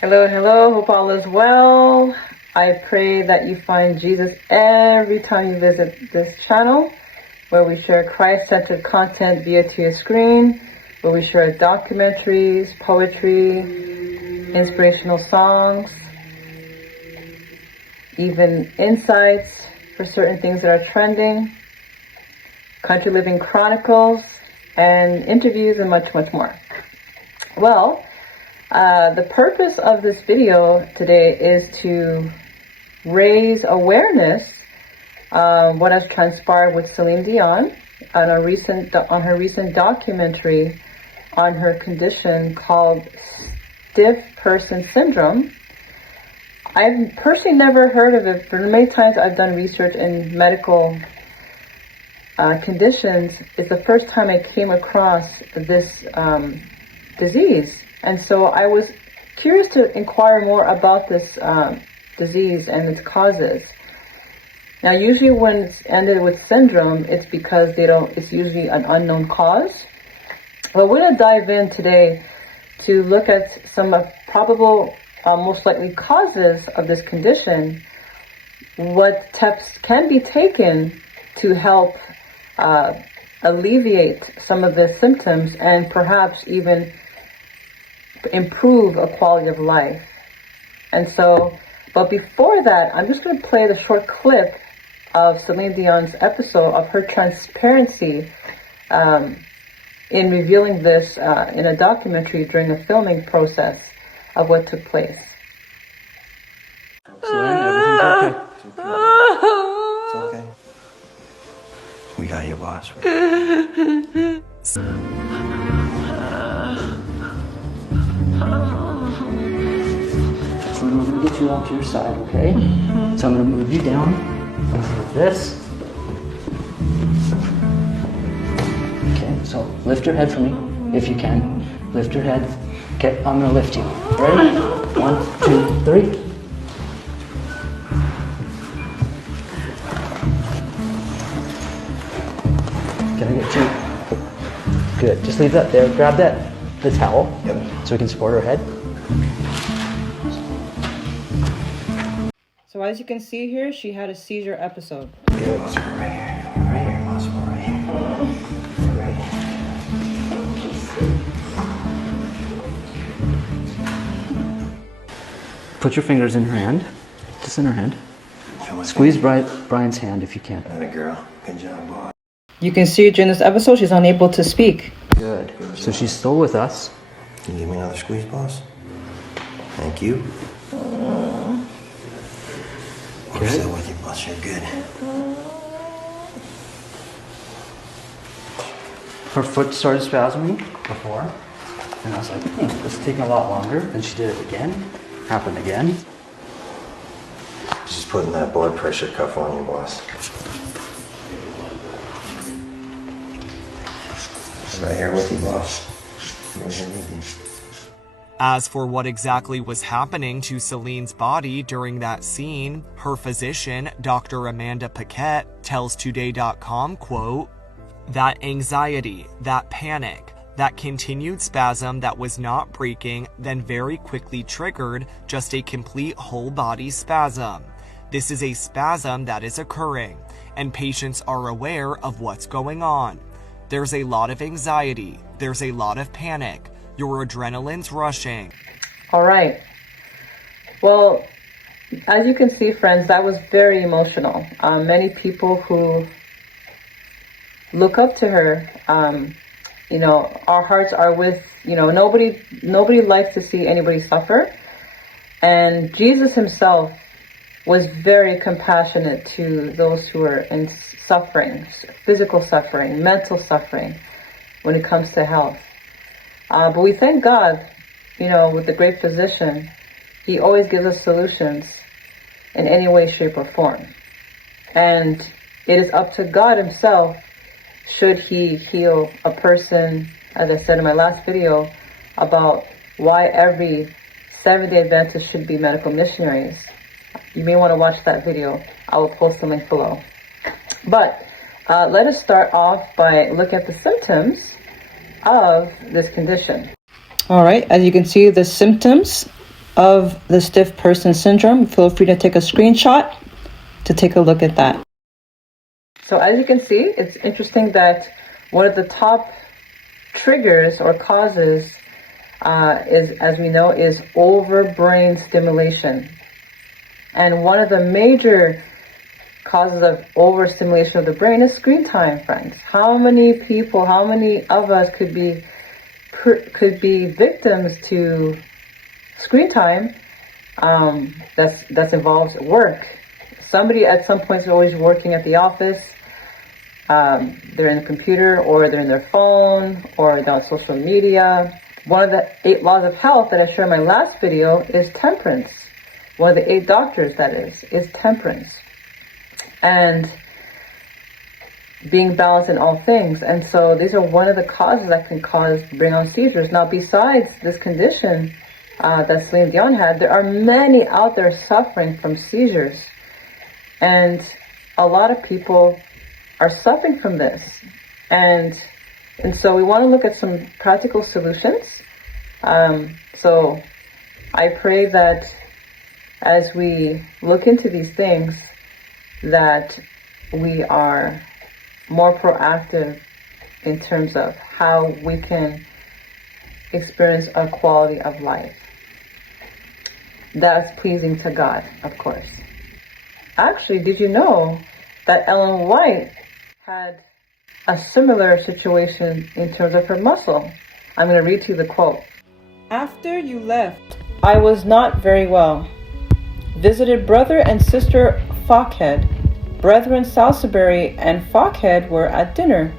Hello, hello. Hope all is well. I pray that you find Jesus every time you visit this channel, where we share Christ-centered content via to your screen, where we share documentaries, poetry, inspirational songs, even insights for certain things that are trending, country living chronicles, and interviews, and much, much more. Well, the purpose of this video today is to raise awareness what has transpired with Celine Dion on her recent documentary on her condition called stiff person syndrome. I've personally never heard of it. For many times I've done research in medical conditions, it's the first time I came across this disease. And so I was curious to inquire more about this disease and its causes. Now, usually when it's ended with syndrome, it's because it's usually an unknown cause. But we're going to dive in today to look at some probable, most likely causes of this condition, what steps can be taken to help alleviate some of the symptoms and perhaps even improve a quality of life. And so, but before that, I'm just going to play the short clip of Celine Dion's episode of her transparency in revealing this in a documentary during the filming process of what took place. Celine, everything's okay. It's okay. We got you, boss. So we're going to get you off to your side, okay? So I'm going to move you down like this. Okay, so lift your head for me, if you can. Lift your head. Okay, I'm going to lift you. Ready? 1, 2, 3. Can I get you? Good. Just leave that there. Grab the towel. Yep. So we can support her head. So as you can see here, she had a seizure episode. Good. Right here. Right here, possible. Right here. Put your fingers in her hand. Just in her hand. Squeeze Brian's hand if you can. Atta girl. Good job, boss. You can see during this episode, she's unable to speak. Good. So she's still with us. Can you give me another squeeze, boss? Thank you. We're still with you, boss. You're good. Her foot started spasming before, and I was like, this is taking a lot longer. Then she did it again. Happened again. She's putting that blood pressure cuff on you, boss. Right here with you, boss. Right here with you. As for what exactly was happening to Celine's body during that scene, her physician, Dr. Amanda Paquette, tells Today.com, quote, "That anxiety, that panic, that continued spasm that was not breaking, then very quickly triggered just a complete whole body spasm. This is a spasm that is occurring, and patients are aware of what's going on. There's a lot of anxiety, there's a lot of panic. Your adrenaline's rushing." All right. Well, as you can see, friends, that was very emotional. Many people who look up to her, our hearts are with, nobody likes to see anybody suffer. And Jesus himself was very compassionate to those who are in suffering, physical suffering, mental suffering, when it comes to health. But we thank God, with the great physician, he always gives us solutions in any way, shape, or form. And it is up to God himself, should he heal a person, as I said in my last video, about why every Seventh-day Adventists should be medical missionaries. You may want to watch that video. I will post the link below. But let us start off by looking at the symptoms of this condition. All right, as you can see, the symptoms of the stiff person syndrome, feel free to take a screenshot to take a look at that. So as you can see, it's interesting that one of the top triggers or causes is, as we know, is overbrain stimulation. And one of the major causes of overstimulation of the brain is screen time, friends. How many people, how many of us could be victims to screen time that involves work? Somebody at some point is always working at the office. They're in the computer, or they're in their phone, or they're on social media. One of the 8 laws of health that I shared in my last video is temperance. One of the 8 doctors, that is temperance. And being balanced in all things. And so these are one of the causes that can bring on seizures. Now, besides this condition that Celine Dion had, there are many out there suffering from seizures. And a lot of people are suffering from this. And so we want to look at some practical solutions. So I pray that as we look into these things, that we are more proactive in terms of how we can experience a quality of life that's pleasing to God, of course. Actually, did you know that Ellen White had a similar situation in terms of her muscle? I'm going to read to you the quote. After you left, I was not very well. Visited brother and sister Falkhead. Brethren Salisbury and Falkhead were at dinner.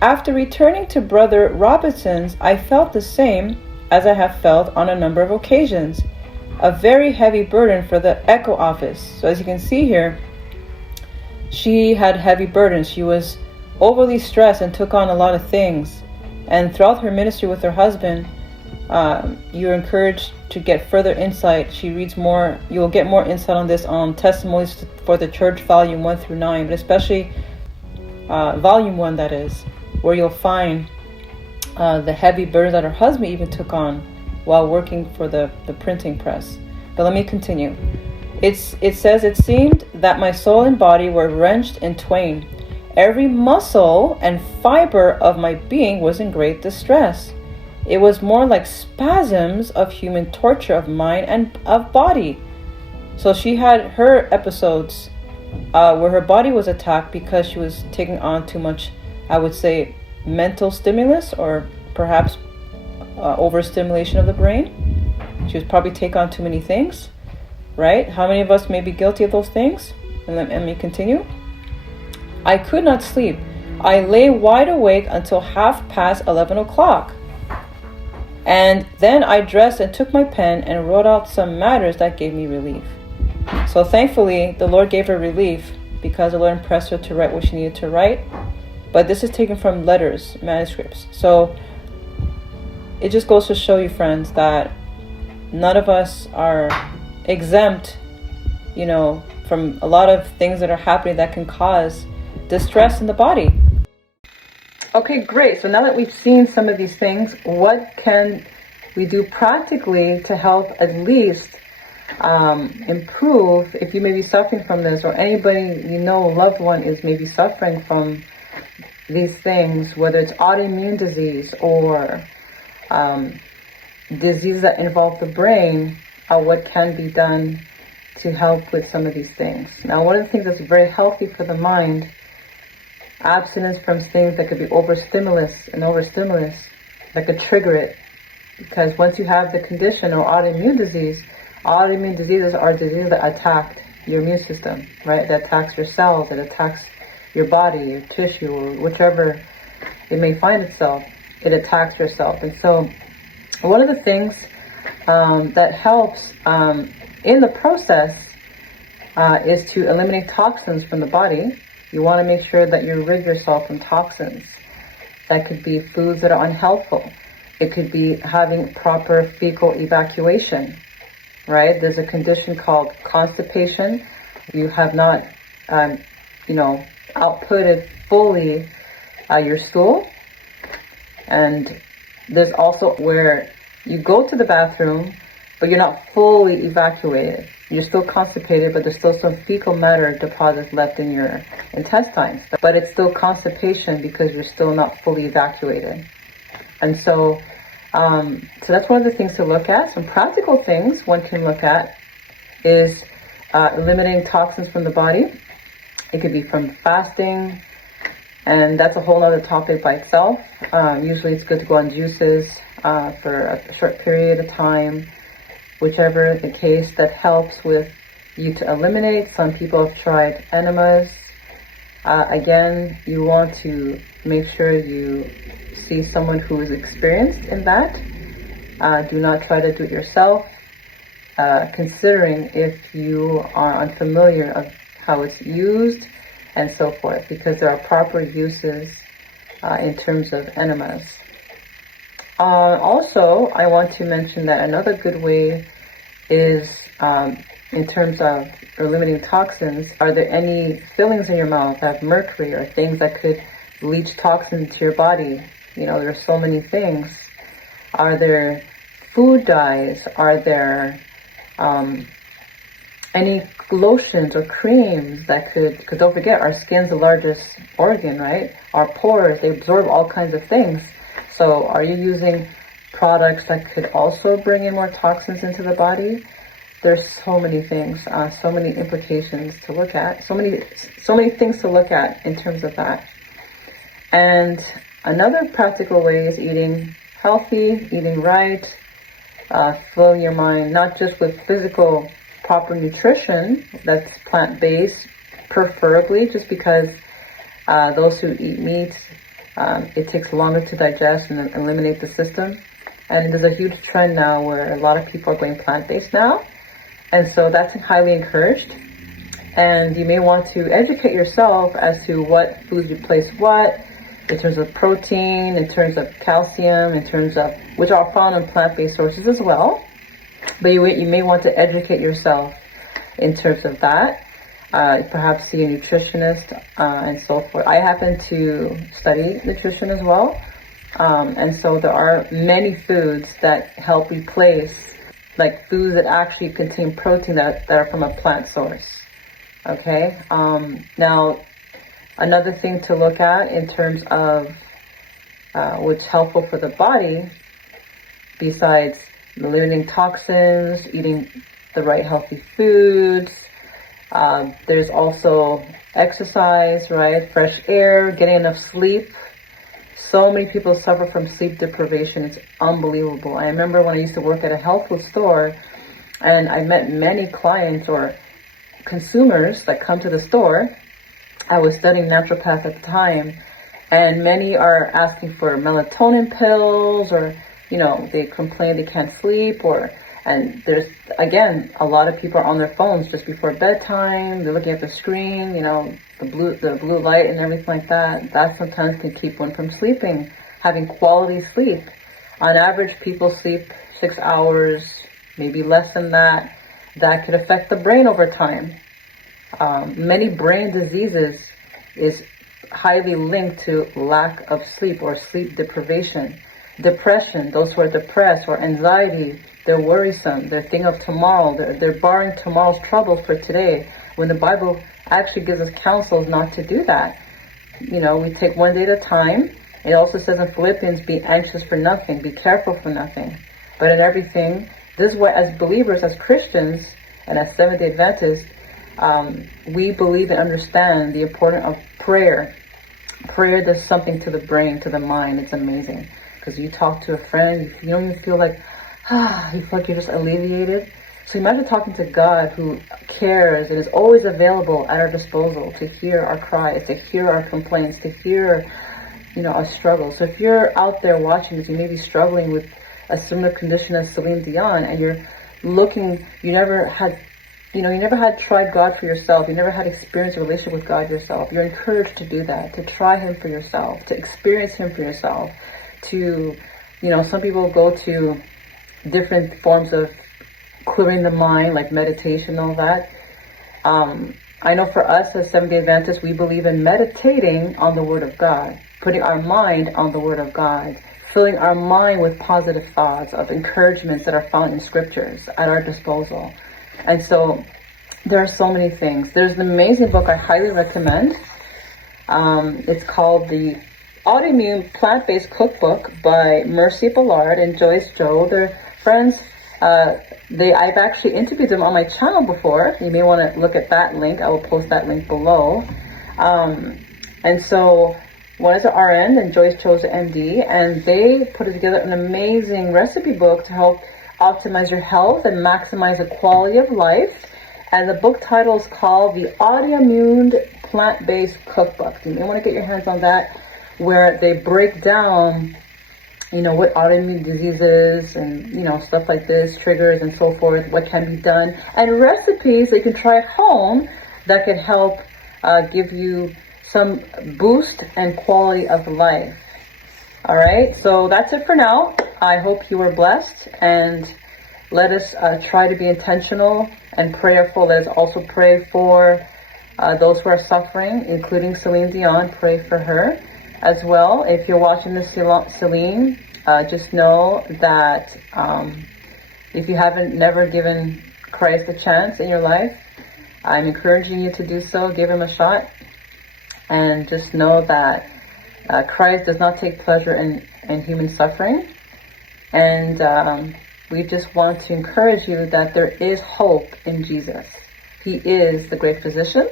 After returning to Brother Robinson's, I felt the same as I have felt on a number of occasions. A very heavy burden for the echo office. So as you can see here, she had heavy burdens. She was overly stressed and took on a lot of things. And throughout her ministry with her husband, you're encouraged to get further insight. She reads more. You'll get more insight on this on Testimonies for the Church, Volume 1 through 9, but especially Volume 1, that is, where you'll find the heavy burden that her husband even took on while working for the printing press. But let me continue. It says, it seemed that my soul and body were wrenched in twain. Every muscle and fiber of my being was in great distress. It was more like spasms of human torture of mind and of body. So she had her episodes where her body was attacked because she was taking on too much, I would say, mental stimulus, or perhaps overstimulation of the brain. She was probably taking on too many things, right? How many of us may be guilty of those things? And let me continue. I could not sleep. I lay wide awake until 11:30. And then I dressed and took my pen and wrote out some matters that gave me relief. So thankfully, the Lord gave her relief because the Lord impressed her to write what she needed to write. But this is taken from letters, manuscripts. So it just goes to show you, friends, that none of us are exempt, from a lot of things that are happening that can cause distress in the body. Okay, great. So now that we've seen some of these things, what can we do practically to help at least improve, if you may be suffering from this, or anybody loved one is maybe suffering from these things, whether it's autoimmune disease or disease that involve the brain, what can be done to help with some of these things. Now, one of the things that's very healthy for the mind, abstinence from things that could be overstimulus that could trigger it. Because once you have the condition or autoimmune diseases are diseases that attack your immune system, right? That attacks your cells, it attacks your body, your tissue, or whichever it may find itself, it attacks yourself. And so one of the things that helps in the process is to eliminate toxins from the body. You want to make sure that you rid yourself from toxins. That could be foods that are unhealthful. It could be having proper fecal evacuation, right? There's a condition called constipation. You have not, outputted fully your stool. And there's also where you go to the bathroom, but you're not fully evacuated. You're still constipated, but there's still some fecal matter deposits left in your intestines. But it's still constipation because you're still not fully evacuated. And so that's one of the things to look at. Some practical things one can look at is eliminating toxins from the body. It could be from fasting, and that's a whole other topic by itself. Usually it's good to go on juices for a short period of time, whichever the case that helps with you to eliminate. Some people have tried enemas. Again, you want to make sure you see someone who is experienced in that. Do not try to do it yourself, considering if you are unfamiliar of how it's used and so forth, because there are proper uses in terms of enemas. Also, I want to mention that another good way is in terms of eliminating toxins. Are there any fillings in your mouth that have mercury or things that could leach toxins to your body? You know, there's so many things. Are there food dyes? Are there any lotions or creams that could, because don't forget, our skin's the largest organ, right? Our pores, they absorb all kinds of things. So are you using products that could also bring in more toxins into the body? There's so many things, so many implications to look at, so many things to look at in terms of that. And another practical way is eating healthy, eating right, filling your mind, not just with physical proper nutrition that's plant-based, preferably, just because those who eat meat, it takes longer to digest and eliminate the system. And there's a huge trend now where a lot of people are going plant-based now. And so that's highly encouraged. And you may want to educate yourself as to what foods replace what, in terms of protein, in terms of calcium, in terms of, which are found in plant-based sources as well. But you may want to educate yourself in terms of that. Perhaps see a nutritionist and so forth. I happen to study nutrition as well. And so there are many foods that help replace, like foods that actually contain protein that are from a plant source. Okay. Now, another thing to look at in terms of what's helpful for the body, besides eliminating toxins, eating the right healthy foods, there's also exercise, right? Fresh air, getting enough sleep. So many people suffer from sleep deprivation. It's unbelievable. I remember when I used to work at a health food store, and I met many clients or consumers that come to the store. I was studying naturopath at the time, and many are asking for melatonin pills, or, you know, they complain they can't sleep, and there's, again, a lot of people are on their phones just before bedtime. They're looking at the screen, you know, the blue light and everything like that. That sometimes can keep one from sleeping, having quality sleep. On average, people sleep 6 hours, maybe less than that. That could affect the brain over time. Many brain diseases is highly linked to lack of sleep or sleep deprivation. Depression, those who are depressed, or anxiety, they're worrisome, they're thinking of tomorrow, they're borrowing tomorrow's trouble for today, when the Bible actually gives us counsels not to do that. You know, we take one day at a time. It also says in Philippians, be anxious for nothing, be careful for nothing. But in everything, this is why as believers, as Christians, and as Seventh-day Adventists, we believe and understand the importance of prayer. Prayer does something to the brain, to the mind. It's amazing. Because you talk to a friend, you don't even feel like, you feel like you're just alleviated. So imagine talking to God, who cares and is always available at our disposal to hear our cries, to hear our complaints, to hear, you know, our struggles. So if you're out there watching this, you may be struggling with a similar condition as Celine Dion, and you're looking, you never had tried God for yourself, you never had experienced a relationship with God yourself. You're encouraged to do that, to try Him for yourself, to experience Him for yourself, to, you know, some people go to different forms of clearing the mind, like meditation and all that. I know for us as Seventh-day Adventists, we believe in meditating on the Word of God, putting our mind on the Word of God, filling our mind with positive thoughts of encouragements that are found in scriptures at our disposal. And so there are so many things. There's an amazing book I highly recommend. It's called The Autoimmune Plant-Based Cookbook by Mercy Ballard and Joyce Joe. They're friends. I've actually interviewed them on my channel before. You may want to look at that link. I will post that link below. And so one is an RN and Joyce Cho's an MD, and they put together an amazing recipe book to help optimize your health and maximize the quality of life. And the book title is called The Autoimmune Plant-Based Cookbook. You may want to get your hands on that, where they break down, what autoimmune diseases and, stuff like this, triggers and so forth, what can be done, and recipes that you can try at home that can help give you some boost and quality of life. All right, so that's it for now. I hope you were blessed, and let us try to be intentional and prayerful. Let us also pray for those who are suffering, including Celine Dion. Pray for her as well. If you're watching this, Celine, just know that if you haven't never given Christ a chance in your life, I'm encouraging you to do so. Give him a shot, and just know that Christ does not take pleasure in human suffering. And we just want to encourage you that there is hope in Jesus. He is the great physician,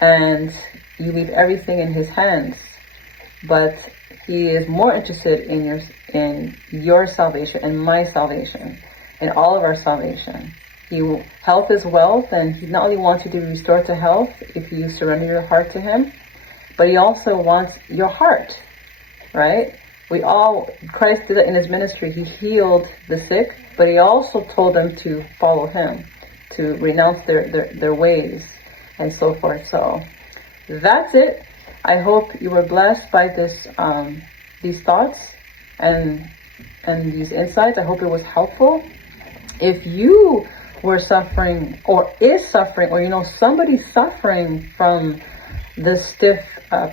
and you leave everything in his hands. But he is more interested in your salvation and my salvation, and all of our salvation. Health is wealth, and he not only wants you to be restored to health if you surrender your heart to him, but he also wants your heart, right? Christ did that in his ministry. He healed the sick, but he also told them to follow him, to renounce their ways, and so forth. So that's it. I hope you were blessed by these thoughts and these insights. I hope it was helpful. If you were suffering or is suffering, or somebody suffering from the stiff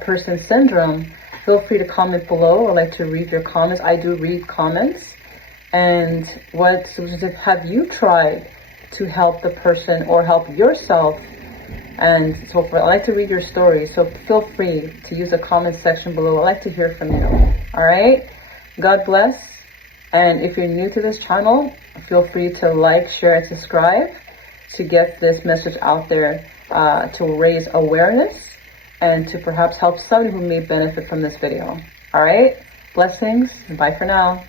person syndrome, feel free to comment below. I'd like to read your comments. I do read comments. And what solutions have you tried to help the person or help yourself, and so forth? I'd like to read your story, so feel free to use the comment section below. I'd like to hear from you. All right? God bless. And if you're new to this channel, feel free to like, share, and subscribe to get this message out there, to raise awareness and to perhaps help somebody who may benefit from this video. All right? Blessings, and bye for now.